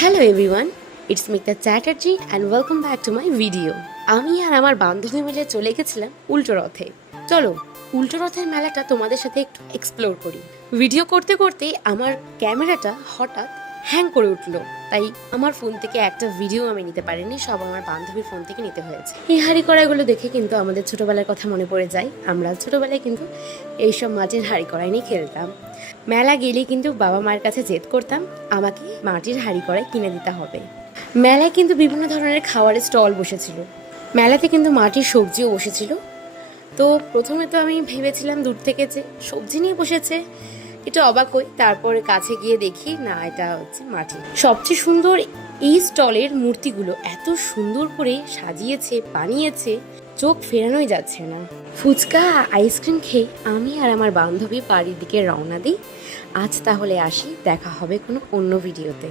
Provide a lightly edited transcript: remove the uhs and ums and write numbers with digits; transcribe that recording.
Hello everyone, it's Mita Chatterjee and welcome back to my video. আমি আর আমার বান্ধবী মিলে চলে গেছিলাম উল্টো রথে। চলো উল্টো রথের মেলাটা তোমাদের সাথে একটু এক্সপ্লোর করি। ভিডিও করতে করতেই আমার ক্যামেরাটা হঠাৎ হ্যাং করে উঠলো, তাই আমার ফোন থেকে একটা ভিডিও আমি নিতে পারিনি, সব আমার বান্ধবীর ফোন থেকে নিতে হয়েছে। এই হাঁড়ি কড়াইগুলো দেখে কিন্তু আমাদের ছোটোবেলার কথা মনে পড়ে যায়। আমরা ছোটোবেলায় কিন্তু এইসব মাটির হাঁড়ি কড়াই নিয়ে খেলতাম। মেলা গেলে কিন্তু বাবা মায়ের কাছে জেদ করতাম আমাকে মাটির হাঁড়ি কড়াই কিনে দিতে হবে। মেলায় কিন্তু বিভিন্ন ধরনের খাবারের স্টল বসেছিল, মেলাতে কিন্তু মাটির সবজিও বসেছিল। তো প্রথমে তো আমি ভেবেছিলাম দূর থেকে যে সবজি নিয়ে বসেছে, এটা অবাক হই। তারপরে কাছে গিয়ে দেখি না, এটা হচ্ছে মাটি। সবচেয়ে সুন্দর এই স্টলের মূর্তিগুলো এত সুন্দর করে সাজিয়েছে, বানিয়েছে, চোখ ফেরানোই যাচ্ছে না। ফুচকা আইসক্রিম খেয়ে আমি আর আমার বান্ধবী বাড়ির দিকে রওনা দিই। আজ তাহলে আসি, দেখা হবে কোনো অন্য ভিডিওতে।